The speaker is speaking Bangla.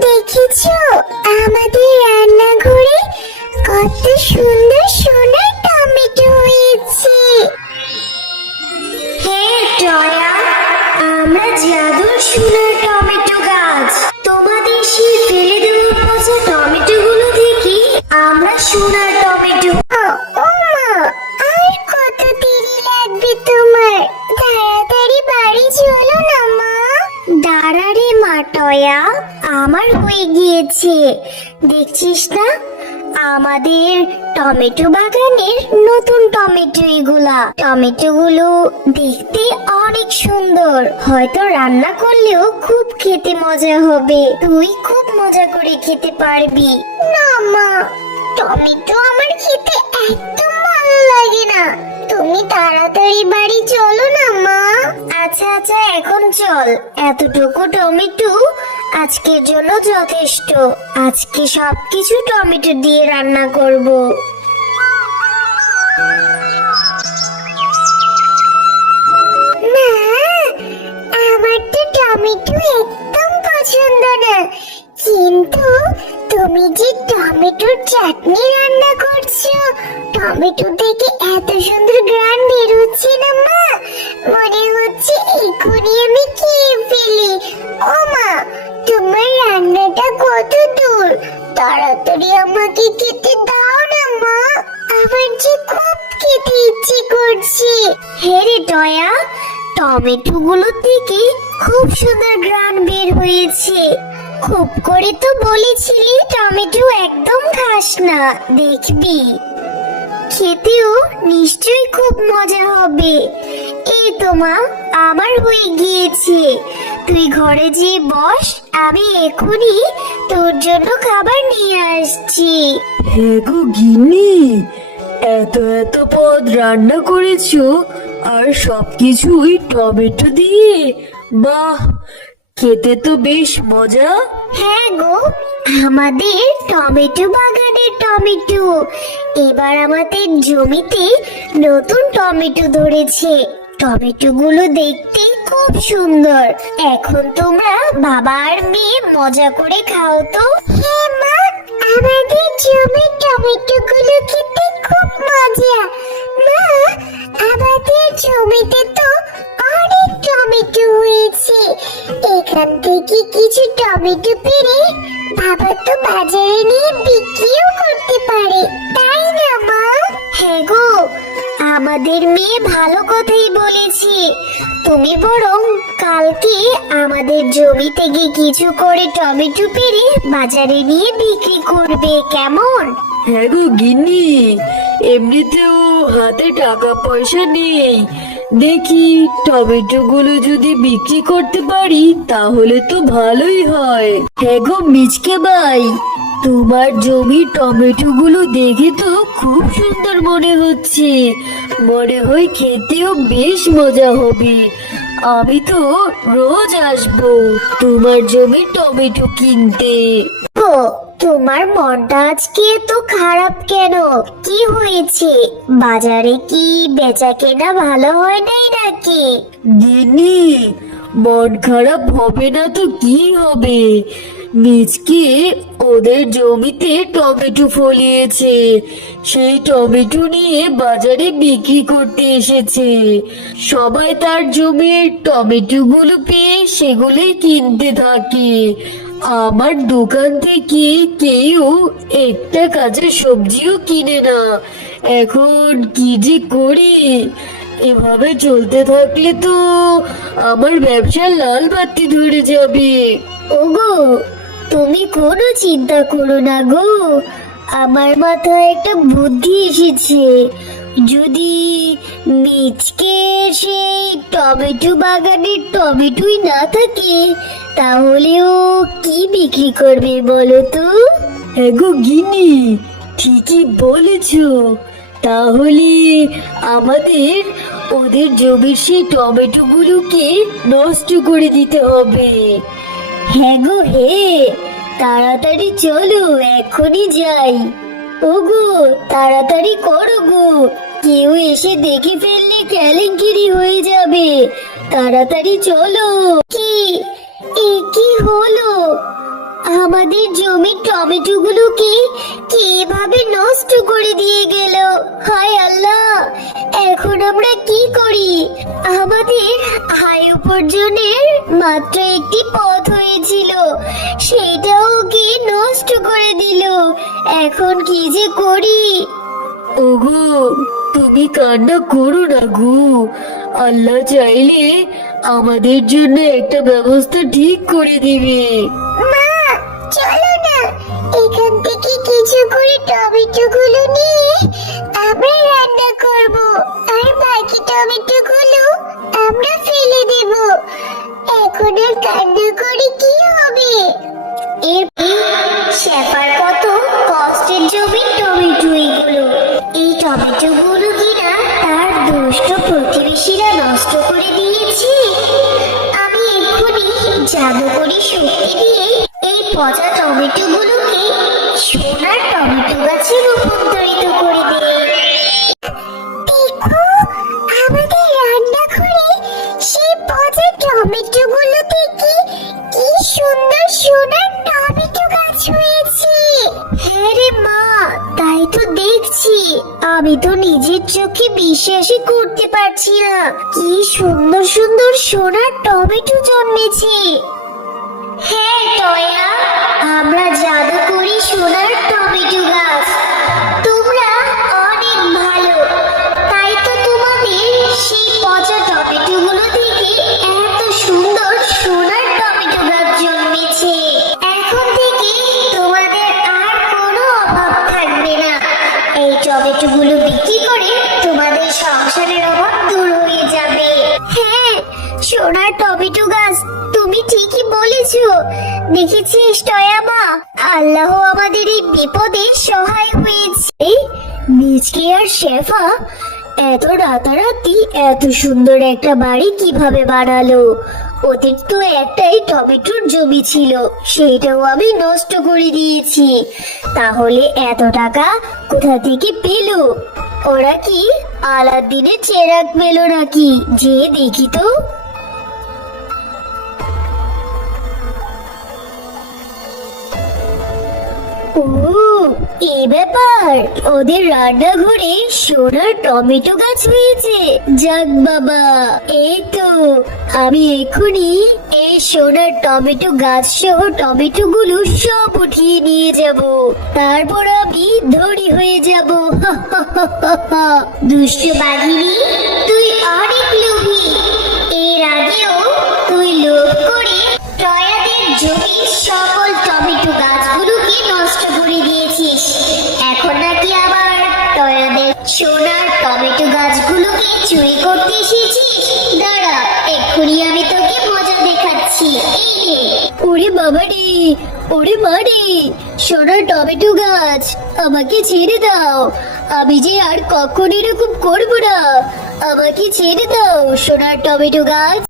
দেখেছো আমাদের রান্নাঘরে কত সুন্দর সোনার টমেটো হয়েছে। হ্যাঁ টয়া, আমরা জাদুর সোনার টমেটো গাছ। তোমাদের সেই ফেলে দেওয়া পচা টমেটো গুলো থেকে আমরা সোনার টমেটো। ও মা, আর কত দেরি লাগবে তোমার? তাড়াতাড়ি বাড়ি চলো না মা। দাঁড়া রে মা টয়া, আমার হয়ে গিয়েছে। দেখছিস না আমাদের টমেটো বাগানের নতুন টমেটো এগুলা। টমেটো গুলো দেখতে অনেক সুন্দর, হয়তো রান্না করলেও খুব খেতে মজা হবে। তুই খুব মজা করে খেতে পারবি। না মা, টমেটো আমার খেতে একদম ভালো লাগে না। তুমি তাড়াতাড়ি বাড়ি চলো না মা। আচ্ছা আচ্ছা, এখন চল। এতটুকু টমেটো আজকের জন্য যথেষ্ট। আজকে সবকিছু টমেটো দিয়ে রান্না করব। না, আমার তো টমেটো একদম পছন্দ না। কিন্তু তুমি যে টমেটোর চাটনি রান্না করছো, টমেটো থেকে এত সুন্দর ঘ্রাণ বের হচ্ছে না মা, মনে হচ্ছে এক্ষুনি আমি খেয়ে ফেলি। ও মা, তোমার রান্নাটা কত দূর? তাড়াতাড়ি আমাকে খেতে দাও না মা, আমার যে খুব খেতে ইচ্ছে করছে। হ্যাঁ রে টয়া, টমেটো গুলো থেকে খুব সুন্দর ঘ্রাণ বের হয়েছে। খুব করে তো বলেছিলি টমেটো একদম খাস না, দেখবি খেতেও নিশ্চয়ই খুব মজা হবে। এই তো মা, আমার হয়ে গিয়েছে। তুই ঘরে যেয়ে বস, আমি এখনই তোর জন্য খাবার নিয়ে আসছি। হ্যাঁ গো গিন্নি, এত এত পদ রান্না করেছো, আর সবকিছুই টমেটো দিয়ে। বাহ, খেতে তো বেশ মজা। হ্যাঁ গো, আমাদের টমেটো বাগানের টমেটো। এবার আমাদের জমিতে নতুন টমেটো ধরেছে। টমেটো গুলো দেখতে খুব সুন্দর। এখন তোমরা বাবা আর মেয়ে মজা করে খাও তো। হ্যাঁ মা, আমাদের জমির টমেটো গুলো খেতে খুব মজা। মা, আমাদের জমিতে তো অনেক টমেটো হয়েছে। এখান থেকে কিছু টমেটো পেরে বাবা তো বাজারে নিয়ে বিক্রিও করতে পারে, তাই না মা? হ্যাঁ গো, আমাদের মেয়ে ভালো কথাই বলেছে। তুমি বরং কালকে আমাদের জমি থেকে কিছু করে টমেটো পেরে বাজারে নিয়ে বিক্রি করবে, কেমন? হ্যাঁ গো গিন্নি, এমনিতেও হাতে টাকা পয়সা নেই। দেখি টমেটো গুলো যদি বিক্রি করতে পারি তাহলে তো ভালোই হয়। হ্যাঁ গো মিচকে ভাই, তোমার জমির টমেটো গুলো দেখে তো খুব সুন্দর মনে হচ্ছে। মনে হয় খেতেও বেশ মজা হবে। আমি তো রোজ আসবো তোমার জমির টমেটো কিনতে। ও, তোমার মনটা আজকে তো খারাপ কেন? কি হয়েছে? বাজারে কি বেচা কেনা ভালো হয় নাই নাকি? গিন্নি, মন খারাপ হবে না তো কি হবে? মিচকে ওদের জমিতে টমেটো ফলিয়েছে, সেই টমেটো নিয়ে বাজারে বিক্রি করতে এসেছে। সবাই তার জমির টমেটো গুলো পেয়ে সেগুলোই কিনতে থাকে। আমার দোকান থেকে কেউ একটা কাঁচা সবজিও কিনে না। এখন কি যে করি? এভাবে চলতে থাকলে তো আমার ব্যবসার লাল বাতি ধরে যাবে। ওগো, তুমি কোনো চিন্তা করো না গো, আমার মাথায় একটা বুদ্ধি এসেছে। যদি মিচকে সেই টমেটো বাগানের টমেটোই না থাকে, তাহলে ও কি বিক্রি করবে বলো তো? হ্যাঁ গো গিন্নি, ঠিকই বলেছো। তাহলে আমাদের ওদের জমির সেই টমেটো গুলোকে নষ্ট করে দিতে হবে। হ্যাঁ গো হে, তাড়াতাড়ি চলো, এখনই যাই। ওগো, তাড়াতাড়ি করো গো, কেউ এসে দেখে ফেললে কেলেঙ্কারি হয়ে যাবে। তাড়াতাড়ি চলো। কি, এ কি হলো? আমাদের জমির টমেটোগুলোকে কিভাবে নষ্ট করে দিয়ে গেল। হায় আল্লাহ, এখন আমরা কি করি? আমাদের আয় উপার্জনের মাত্র একটি পথ হয়েছিল, সেটাও কি নষ্ট করে দিল। এখন কি যে করি? ওগো, তুমি কান্না করো না গো। আল্লাহ চাইলে আমাদের জন্য একটা ব্যবস্থা ঠিক করে দিবে। মা, চলো না, এখান থেকে কিছু করে টমেটো গুলো নিয়ে আমরা রান্না করব, আর বাকি টমেটো গুলো আমরা ফেলে দেব। এখন আর কান্না করে কি হবে? শেফার কত কষ্টের জমি টমেটো এগুলো। এই টমেটো গুলো কিনা তার দুষ্ট প্রতিবেশীরা নষ্ট করে দিয়েছে। আমি এক্ষুনি জাদুকরি শক্তি দিয়ে এই পচা টমেটো গুলোকে সোনার টমেটো গাছে রূপান্তরিত করে দেই। দেখো, আমাদের রান্নাঘরে সেই পচা টমেটো গুলো থেকে কি সুন্দর সোনার টমেটো গাছ হয়েছে। হ্যাঁ রে মা, তাই তো দেখছি। আমি তো নিজের চোখে বিশ্বাসই করতে পারছি না, কি সুন্দর সুন্দর সোনার টমেটো জন্মেছে। হ্যাঁ টয়া, আমরা জাদু করি সোনার টমেটো গাছ। তোমরা অনেক ভালো, তাই তো তোমাদের সেই পচা টমেটো গুলো থেকে এত সুন্দর সোনার টমেটো গাছ জন্মেছে। এখন থেকে তোমাদের আর কোনো অভাব থাকবে না। এই টমেটো গুলো বিক্রি করে তোমাদের সংসারের অভাব দূর হয়ে যাবে। হ্যাঁ, সোনার টমেটো গাছ, তুমি ঠিকই বলেছো। দেখেছিস টয়া মা, আল্লাহ আমাদের এই বিপদে সহায় হয়েছে। মিচকে আর শেফা এত রাতারাতি এত সুন্দর একটা বাড়ি কিভাবে বানালো? ওদের তো একটাই টমেটোর জমি ছিল, সেইটাও আমি নষ্ট করে দিয়েছি। তাহলে এত টাকা কোথা থেকে পেলো? ওরা কি আলাদিনের চেরাগ পেলো নাকি? যে দেখি তো। ও, এই ব্যাপার, ওদের রান্নাঘরে সোনার টমেটো গাছ হয়েছে। যাক বাবা, এই তো আমি এক্ষুনি এই সোনার টমেটো গাছ সহ টমেটো গুলো সব উঠিয়ে নিয়ে যাব, তারপর আমি ধনী হয়ে যাব। দুষ্ট বাঘিনী, তুই অনেক লোভী। এর আগেও তুই লোভ করে টয়াদের জমির সকল টমেটো গাছগুলোকে নষ্ট করে দিয়েছিস। এখন নাকি আবার টয়াদের সোনার টমেটো গাছগুলোকে চুরি করতে এসেছিস? দাঁড়া, এক্ষুনি আমি তোকে মজা দেখাচ্ছি। এই নে। ওরে বাবা রে, ওরে মা রে, সোনার টমেটো গাছ, আমাকে ছেড়ে দাও। আমি যে আর কখনো এরকম করবো না। আমাকে ছেড়ে দাও সোনার টমেটো গাছ।